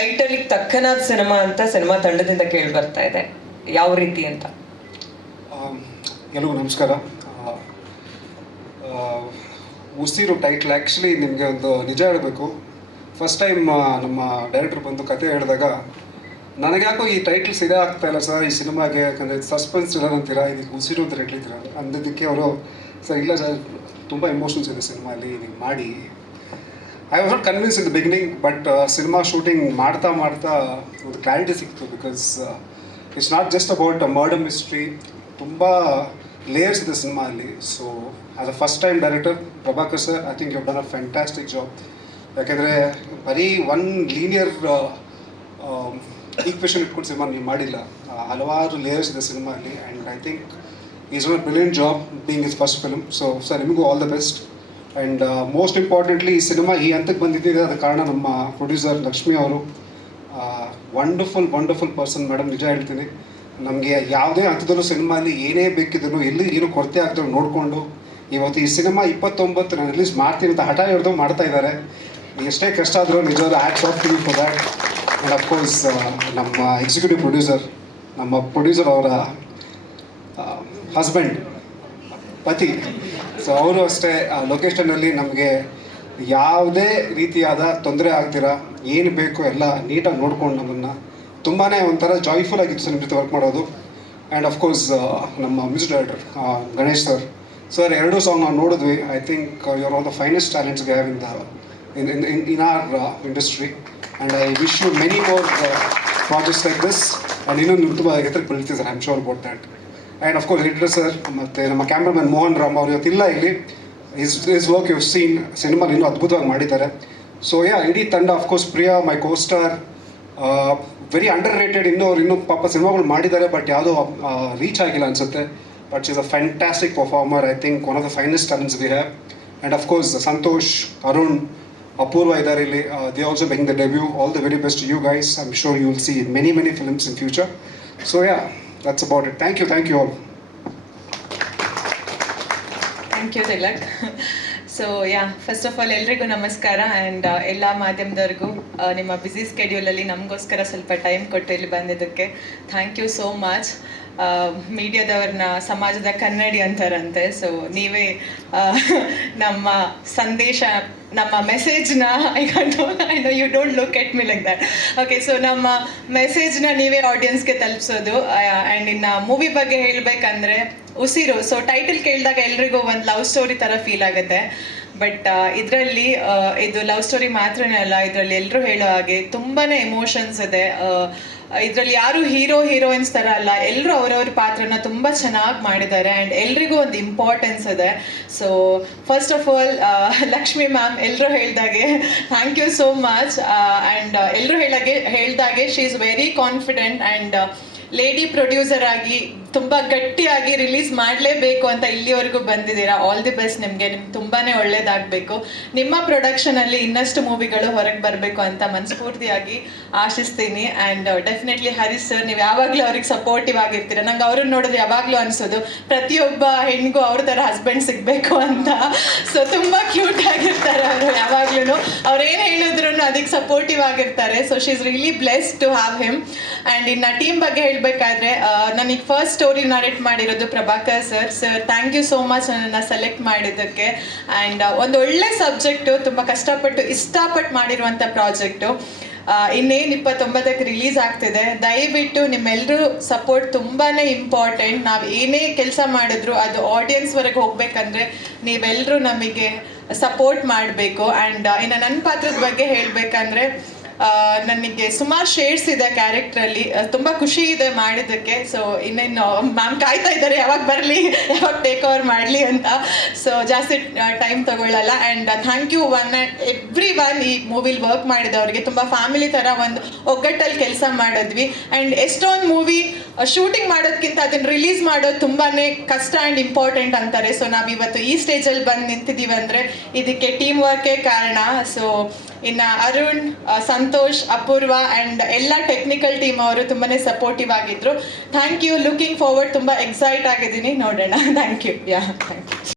ಟೈಟಲಿಗೆ ತಕ್ಕನಾದ ಸಿನಿಮಾ ಅಂತ ಸಿನಿಮಾ ತಂಡದಿಂದ ಕೇಳಿ ಬರ್ತಾ ಇದೆ, ಯಾವ ರೀತಿ ಅಂತ? ಎಲ್ಲರಿಗೂ ನಮಸ್ಕಾರ. ಉಸಿರು ಟೈಟ್ಲ್ ಆ್ಯಕ್ಚುಲಿ ನಿಮಗೆ ಒಂದು ನಿಜ ಹೇಳಬೇಕು. ಫಸ್ಟ್ ಟೈಮ್ ನಮ್ಮ ಡೈರೆಕ್ಟ್ರ್ ಬಂದು ಕತೆ ಹೇಳಿದಾಗ ನನಗೆ ಯಾಕೋ ಈ ಟೈಟ್ಲ್ಸ್ ಇದೇ ಆಗ್ತಾ ಇಲ್ಲ ಸರ್ ಈ ಸಿನಿಮಾಗೆ, ಯಾಕಂದರೆ ಸಸ್ಪೆನ್ಸ್ ಥ್ರಿಲ್ಲರ್ ಅಂತೀರಾ, ಇದಕ್ಕೆ ಉಸಿರು ಅಂತ ಹೇಳಿದ್ದೀರ ಅಂದಿದ್ದಕ್ಕೆ ಅವರು ಸರ್ ಇಲ್ಲ ಸರ್ ತುಂಬ ಎಮೋಷನ್ಸ್ ಇದೆ ಸಿನಿಮಾಲಿ, ನೀವು ಮಾಡಿ. I was not convince in the beginning, but cinema shooting ಮಾಡ್ತಾ ಮಾಡ್ತಾ ಒಂದು ಕ್ಲಾರಿಟಿ ಸಿಕ್ತು. Because it's not just about a murder mystery, ತುಂಬ ಲೇಯರ್ಸ್ ಇದೆ ಸಿನಿಮಾ ಅಲ್ಲಿ. So as a first time director Prabhakar sir, I think you done a fantastic job. ಯಾಕೆಂದರೆ ಬರೀ one linear equation ಇಟ್ಕೊಂಡು ಸಿನಿಮಾ ನೀವು ಮಾಡಿಲ್ಲ, ಹಲವಾರು ಲೇಯರ್ಸ್ ಇದೆ ಸಿನಿಮಾ ಅಲ್ಲಿ. And I think is one a brilliant job being is first film. So sir ನಿಮಗೂ all the best. And most importantly ಈ ಸಿನಿಮಾ ಈ ಹಂತಕ್ಕೆ ಬಂದಿದ್ದಿದೆ ಅದ ಕಾರಣ ನಮ್ಮ ಪ್ರೊಡ್ಯೂಸರ್ ಲಕ್ಷ್ಮಿ ಅವರು. ವಂಡರ್ಫುಲ್ ಪರ್ಸನ್ ಮೇಡಮ್, ನಿಜ ಹೇಳ್ತೀನಿ. ನಮಗೆ ಯಾವುದೇ ಹಂತದಲ್ಲೂ ಸಿನಿಮಾಲಿ ಏನೇ ಬೇಕಿದ್ರು ಎಲ್ಲಿ ಏನೂ ಕೊರತೆ ಆಗ್ತದೆ ನೋಡಿಕೊಂಡು ಇವತ್ತು ಈ ಸಿನಿಮಾ 29 ನಾನು ರಿಲೀಸ್ ಮಾಡ್ತೀನಿ ಅಂತ ಹಠ ಹಿಡಿದು ಮಾಡ್ತಾ ಇದ್ದಾರೆ. ಎಷ್ಟೇ ಕಷ್ಟ ಆದರೂ ನಿಜವಾದ hats off to for that. And of course ನಮ್ಮ ಎಕ್ಸಿಕ್ಯೂಟಿವ್ ಪ್ರೊಡ್ಯೂಸರ್, ನಮ್ಮ ಪ್ರೊಡ್ಯೂಸರ್ ಅವರ ಹಸ್ಬೆಂಡ್, ಪತಿ. ಸೊ ಅವರು ಅಷ್ಟೇ ಲೊಕೇಶನಲ್ಲಿ ನಮಗೆ ಯಾವುದೇ ರೀತಿಯಾದ ತೊಂದರೆ ಆಗ್ತೀರ, ಏನು ಬೇಕು ಎಲ್ಲ ನೀಟಾಗಿ ನೋಡ್ಕೊಂಡು ನಮ್ಮನ್ನು ತುಂಬಾ ಒಂಥರ ಜಾಯ್ಫುಲ್ ಆಗಿತ್ತು ಸರ್ ನಿಮ್ಮ ಜೊತೆ ವರ್ಕ್ ಮಾಡೋದು. ಆ್ಯಂಡ್ ಅಫ್ಕೋರ್ಸ್ ನಮ್ಮ music director Ganesh sir. Sir 2 song ನಾವು ನೋಡಿದ್ವಿ. I think you are all the finest talents we have in our industry. And I wish you many more projects like this. And ಇನ್ನೊಂದು ತುಂಬ ಎತ್ತರಕ್ಕೆ ಬೆಳಿತೀವಿ sir, I am sure about that. And of course editor sir ಮತ್ತು ನಮ್ಮ cameraman Mohan Ram ಅವರು ಇವತ್ತಿಲ್ಲ ಇಲ್ಲಿ. His work you seen cinema ಇನ್ನೂ ಅದ್ಭುತವಾಗಿ ಮಾಡಿದ್ದಾರೆ. ಸೊ ಇಡೀ ತಂಡ, of course Priya my costar, very underrated. ಇನ್ನೂ ಪಾಪ ಸಿನಿಮಾಗಳು ಮಾಡಿದ್ದಾರೆ, ಬಟ್ ಯಾವುದೋ ರೀಚ್ ಆಗಿಲ್ಲ ಅನಿಸುತ್ತೆ. But is a fantastic performer. I think one of the finest talents we have. And of course Santosh, Arun, Apoorva ಇದ್ದಾರೆ ಇಲ್ಲಿ. They also being the debut. All the very best you guys. I am sure you will see many films in future. So that's about it. Thank you all. Thank you Tilak. So first of all ಎಲ್ರಿಗೂ ನಮಸ್ಕಾರ. And ಎಲ್ಲ ಮಾಧ್ಯಮದವ್ರಿಗೂ ನಿಮ್ಮ busy ಸ್ಕೆಡ್ಯೂಲಲ್ಲಿ ನಮಗೋಸ್ಕರ ಸ್ವಲ್ಪ time ಕೊಟ್ಟು ಇಲ್ಲಿ ಬಂದಿದ್ದಕ್ಕೆ thank you so much. ಮೀಡಿಯಾದವ್ರನ್ನ ಸಮಾಜದ ಕನ್ನಡಿ ಅಂತಾರಂತೆ. ಸೊ ನೀವೇ ನಮ್ಮ ಸಂದೇಶ, ನಮ್ಮ ಮೆಸೇಜ್ನ I know you don't look at me like that. Okay, so ನಮ್ಮ ಮೆಸೇಜ್ನ ನೀವೇ ಆಡಿಯನ್ಸ್ಗೆ ತಲುಪಿಸೋದು. ಆ್ಯಂಡ್ ಇನ್ನು ಮೂವಿ ಬಗ್ಗೆ ಹೇಳಬೇಕಂದ್ರೆ ಉಸಿರು. ಸೊ ಟೈಟಲ್ ಕೇಳಿದಾಗ ಎಲ್ರಿಗೂ ಒಂದು ಲವ್ ಸ್ಟೋರಿ ಥರ ಫೀಲ್ ಆಗುತ್ತೆ. ಬಟ್ ಇದರಲ್ಲಿ ಇದು ಲವ್ ಸ್ಟೋರಿ ಮಾತ್ರನೇ ಅಲ್ಲ, ಇದರಲ್ಲಿ ಎಲ್ಲರೂ ಹೇಳೋ ಹಾಗೆ ತುಂಬಾ ಎಮೋಷನ್ಸ್ ಇದೆ. ಇದರಲ್ಲಿ ಯಾರು ಹೀರೋಯಿನ್ಸ್ ಥರ ಅಲ್ಲ, ಎಲ್ಲರೂ ಅವರವ್ರ ಪಾತ್ರನ ತುಂಬ ಚೆನ್ನಾಗಿ ಮಾಡಿದ್ದಾರೆ. ಆ್ಯಂಡ್ ಎಲ್ರಿಗೂ ಒಂದು ಇಂಪಾರ್ಟೆನ್ಸ್ ಇದೆ. So first of all Lakshmi ma'am ಎಲ್ಲರೂ ಹೇಳ್ದಾಗೆ thank you so much. And ಎಲ್ಲರೂ ಹೇಳ್ದಾಗೆ she is very confident. And lady producer ಆಗಿ ತುಂಬ ಗಟ್ಟಿಯಾಗಿ ರಿಲೀಸ್ ಮಾಡಲೇಬೇಕು ಅಂತ ಇಲ್ಲಿವರೆಗೂ ಬಂದಿದ್ದೀರಾ. ಆಲ್ ದಿ ಬೆಸ್ಟ್ ನಿಮಗೆ ತುಂಬಾ ಒಳ್ಳೇದಾಗಬೇಕು. ನಿಮ್ಮ ಪ್ರೊಡಕ್ಷನಲ್ಲಿ ಇನ್ನಷ್ಟು ಮೂವಿಗಳು ಹೊರಗೆ ಬರಬೇಕು ಅಂತ ಮನಸ್ಫೂರ್ತಿಯಾಗಿ ಆಶಿಸ್ತೀನಿ. ಆ್ಯಂಡ್ ಡೆಫಿನೆಟ್ಲಿ ಹರೀಶ್ ಸರ್, ನೀವು ಯಾವಾಗಲೂ ಅವ್ರಿಗೆ ಸಪೋರ್ಟಿವ್ ಆಗಿರ್ತೀರ. ನಂಗೆ ಅವ್ರನ್ನ ನೋಡಿದ್ರೆ ಯಾವಾಗಲೂ ಅನಿಸೋದು ಪ್ರತಿಯೊಬ್ಬ ಹೆಣ್ಣಿಗೂ ಅವ್ರ ಥರ ಹಸ್ಬೆಂಡ್ ಸಿಗಬೇಕು ಅಂತ. ಸೊ ತುಂಬ ಕ್ಯೂಟ್ ಆಗಿರ್ತಾರೆ ಅವರು ಯಾವಾಗ್ಲೂ. ಅವ್ರೇನು ಹೇಳಿದ್ರು ಅದಕ್ಕೆ ಸಪೋರ್ಟಿವ್ ಆಗಿರ್ತಾರೆ. So she is really blessed to have him. And ಇನ್ನು ಟೀಮ್ ಬಗ್ಗೆ ಹೇಳಬೇಕಾದ್ರೆ ನನಗೆ ಫಸ್ಟ್ ಸ್ಟೋರಿ ನರೇಟ್ ಮಾಡಿರೋದು Prabhakar sir. Thank you so much ನನ್ನನ್ನು ಸೆಲೆಕ್ಟ್ ಮಾಡಿದ್ದಕ್ಕೆ. ಆ್ಯಂಡ್ ಒಂದು ಒಳ್ಳೆ ಸಬ್ಜೆಕ್ಟು, ತುಂಬ ಕಷ್ಟಪಟ್ಟು ಇಷ್ಟಪಟ್ಟು ಮಾಡಿರುವಂಥ ಪ್ರಾಜೆಕ್ಟು. ಇನ್ನೇನು 29ಕ್ಕೆ ರಿಲೀಸ್ ಆಗ್ತಿದೆ. ದಯವಿಟ್ಟು ನಿಮ್ಮೆಲ್ಲರೂ ಸಪೋರ್ಟ್ ತುಂಬಾ ಇಂಪಾರ್ಟೆಂಟ್. ನಾವು ಏನೇ ಕೆಲಸ ಮಾಡಿದ್ರು ಅದು ಆಡಿಯನ್ಸ್ವರೆಗೆ ಹೋಗ್ಬೇಕಂದ್ರೆ ನೀವೆಲ್ಲರೂ ನಮಗೆ ಸಪೋರ್ಟ್ ಮಾಡಬೇಕು. ಆ್ಯಂಡ್ ಇನ್ನು ನನ್ನ ಪಾತ್ರದ ಬಗ್ಗೆ ಹೇಳಬೇಕಂದ್ರೆ ನನಗೆ ಸುಮಾರು ಶೇಡ್ಸ್ ಇದೆ ಕ್ಯಾರೆಕ್ಟ್ರಲ್ಲಿ. ತುಂಬ ಖುಷಿ ಇದೆ ಮಾಡಿದ್ದಕ್ಕೆ. ಸೊ ಇನ್ನೇನು ಮ್ಯಾಮ್ ಕಾಯ್ತಾ ಇದ್ದಾರೆ ಯಾವಾಗ ಬರಲಿ, ಯಾವಾಗ ಟೇಕ್ ಓವರ್ ಮಾಡಲಿ ಅಂತ. ಸೊ ಜಾಸ್ತಿ ಟೈಮ್ ತಗೊಳ್ಳಲ್ಲ. And thank you one and everyone ಈ ಮೂವಿಲಿ ವರ್ಕ್ ಮಾಡಿದವ್ರಿಗೆ. ತುಂಬ ಫ್ಯಾಮಿಲಿ ಥರ ಒಂದು ಒಗ್ಗಟ್ಟಲ್ಲಿ ಕೆಲಸ ಮಾಡಿದ್ವಿ. ಆ್ಯಂಡ್ ಎಷ್ಟೊಂದು ಮೂವಿ ಶೂಟಿಂಗ್ ಮಾಡೋದಕ್ಕಿಂತ ಅದನ್ನು ರಿಲೀಸ್ ಮಾಡೋದು ತುಂಬಾ ಕಷ್ಟ ಆ್ಯಂಡ್ ಇಂಪಾರ್ಟೆಂಟ್ ಅಂತಾರೆ. ಸೊ ನಾವಿವತ್ತು ಈ ಸ್ಟೇಜಲ್ಲಿ ಬಂದು ನಿಂತಿದ್ದೀವಿ ಅಂದರೆ ಇದಕ್ಕೆ ಟೀಮ್ ವರ್ಕೇ ಕಾರಣ. ಸೊ ಇನ್ನು ಅರುಣ್, ಸಂತೋಷ್, ಅಪೂರ್ವ ಆ್ಯಂಡ್ ಎಲ್ಲ ಟೆಕ್ನಿಕಲ್ ಟೀಮ್ ಅವರು ತುಂಬಾ ಸಪೋರ್ಟಿವ್ ಆಗಿದ್ರು. Thank you. Looking forward. ತುಂಬ ಎಕ್ಸೈಟ್ ಆಗಿದ್ದೀನಿ, ನೋಡೋಣ. Thank you. Thank you.